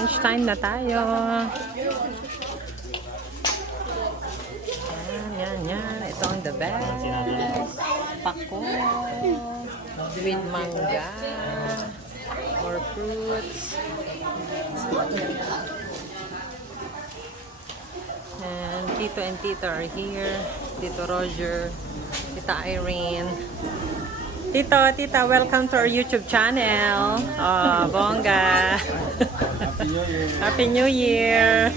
Lunchtime na tayo. Yan. Ito ang the best. Pako. With mangga. Or fruits. And Tito and Tita are here. Tito Roger. Tita Irene. Tita, welcome to our YouTube channel. Oh, bongga. Happy New Year.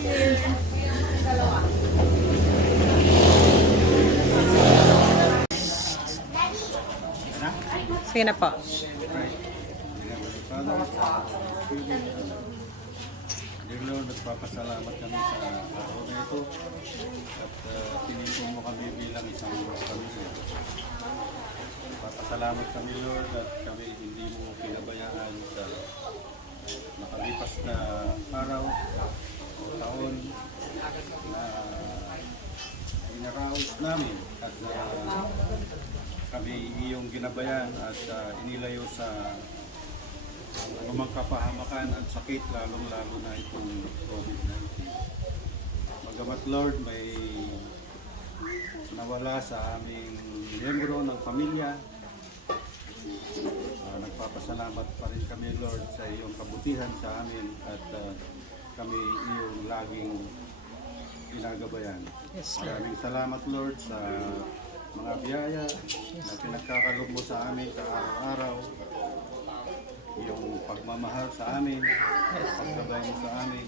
Sige na po. Dear Lord, nagpapasalamat kami sa araw na ito at tinipon mo kami bilang isang pamilya. Nagpapasalamat kami, Lord, at kami hindi mo pinabayaan sa nakalipas na araw o taon na inaraos namin at kami iyong ginabayan at inilayo sa anumang kapahamakan at sakit, lalong-lalo na itong COVID-19. Bagamat Lord, may nawala sa aming miyembro ng pamilya, nagpapasalamat pa rin kami, Lord, sa iyong kabutihan sa amin at kami iyong laging pinagabayan. Maraming salamat, Lord, sa mga biyaya na pinagkakaloob mo sa amin sa araw-araw, yung pagmamahal sa amin, pagkabay mo sa amin.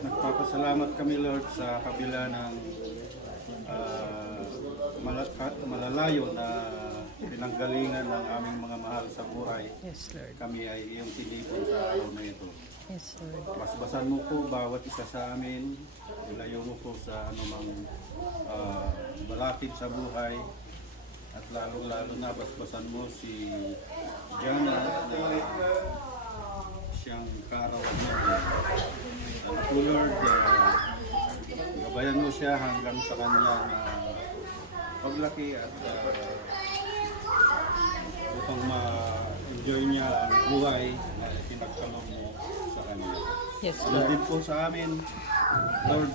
Nagpapasalamat kami, Lord, sa kabila ng malalayo na pinanggalingan ng aming mga mahal sa buhay. Yes, Lord. Kami ay iyong tinipon sa araw na ito. Yes, Lord. Basbasan mo po bawat isa sa amin, ilayo mo po sa anumang balakid sa buhay, at lalong-lalo na basbasan mo si Jana na siyang kaarawan mo. Anak mo, Lord, gabayan mo siya hanggang sa kanyang paglaki at upang ma-enjoy niya ang buhay na pinagkaloob mo sa kanya. Yes, Ano Lord. din po sa amin, Lord,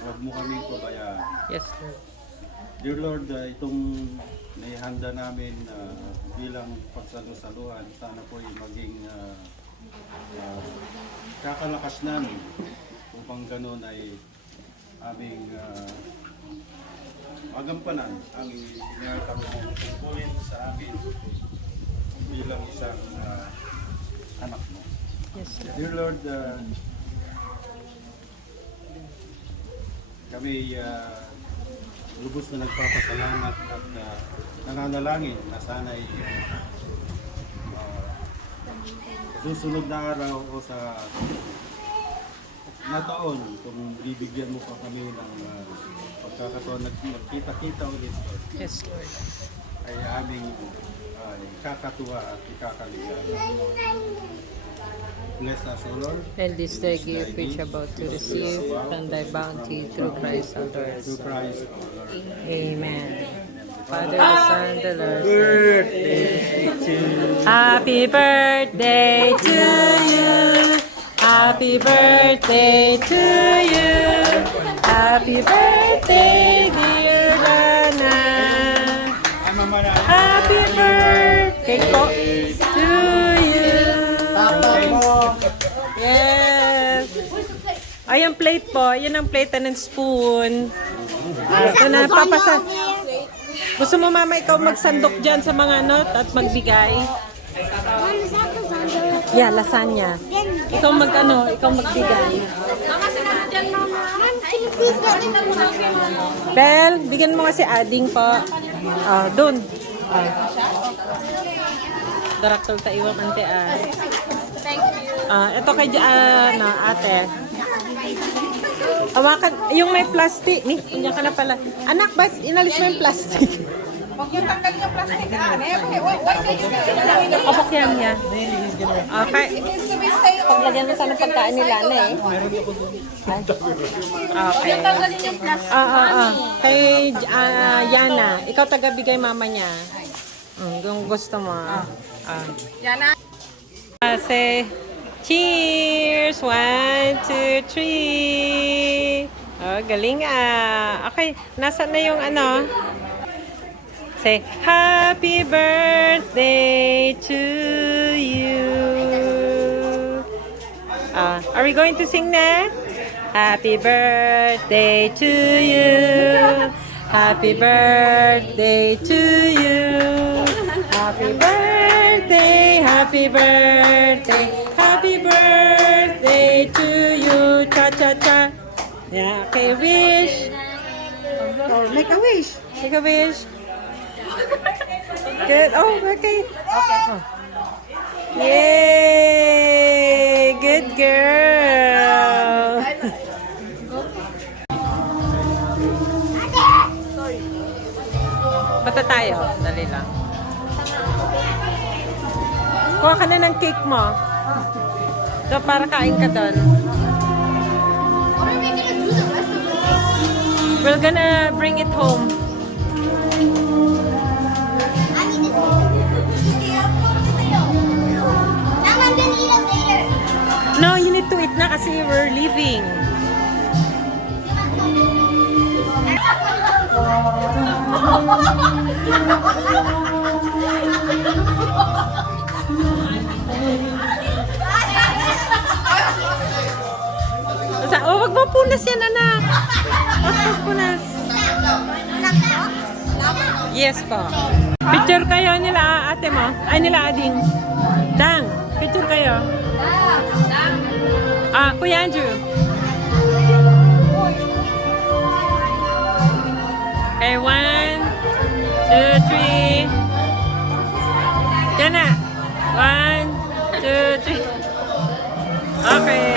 huwag mo kaming pabayaan. Yes, Lord. Dear Lord, itong naihanda namin bilang pagsalusaluhan, sana po ay maging kakalakas namin upang gano'n ay aming magampanan ang inihangad mo tungkulin sa amin bilang isang anak mo. Yes, Lord. Dear Lord, kami lubos na nagpapasalamat at nananalangin na sana'y susunod na araw o sa na taon kung bibigyan mo pa kami ng pagkakataon nagkita-kita ulit, Yes, Lord. ay aming ikakatuwa at ikakaligaya. Bless us, O Lord. And this day gift which about to receive from thy bounty through Christ our Lord. Through Christ, O Lord. Amen. Father, the Son, the Lord. Happy birthday to you. Happy birthday to you. Happy birthday, dear Lana. Happy birthday po to you. Yes. Ay, ang plate po. Yan ang plate and spoon. Ito na, papasa. Gusto mo, mama, ikaw magsandok dyan sa mga not at magbigay? Yeah, lasagna. Ikaw ikaw magbigay. Bel, bigyan mo nga si Ading po. Doon. Daraktal ta iwang ante ito kay ate. Hawakan, yung may plastic. Kunya ka na pala. Anak, ba't inalis mo yung plastic? Huwag yung tanggal yung plastic. Kapok yan niya. Okay. Paglagyan mo sana pagkain nila na eh. Okay. Yung tanggalin yung plastic. Kay Yana, ikaw tagabigay mama niya. Kung gusto mo. Yan na. Say cheers! 1, 2, 3! Oh, galing ah. Okay, nasaan na yung ano? Say, happy birthday to you. Are we going to sing na? Happy birthday to you. Happy birthday to you. Happy birthday, happy birthday, happy birthday to you. Cha-cha-cha. Yeah, okay, wish. Oh, make a wish. Make a wish. Good. Oh, okay. Oh. Yay! Good girl. Bata tayo. Dali lang. Kuha ka na ng cake mo. So, para kain ka doon. Or are we gonna do the rest of the day? We're gonna bring it home. I need this. Mom, I'm gonna eat it later. No, you need to eat na kasi we're leaving. Oh, wag mo punas yan, anak. Wag mo punas. Yes po. Picture kayo nila ate mo. Ay, nila ading. Dang, picture kayo. Kuya Andrew. Okay, 1, 2, 3. Diyan na. 1, 2, 3. Okay.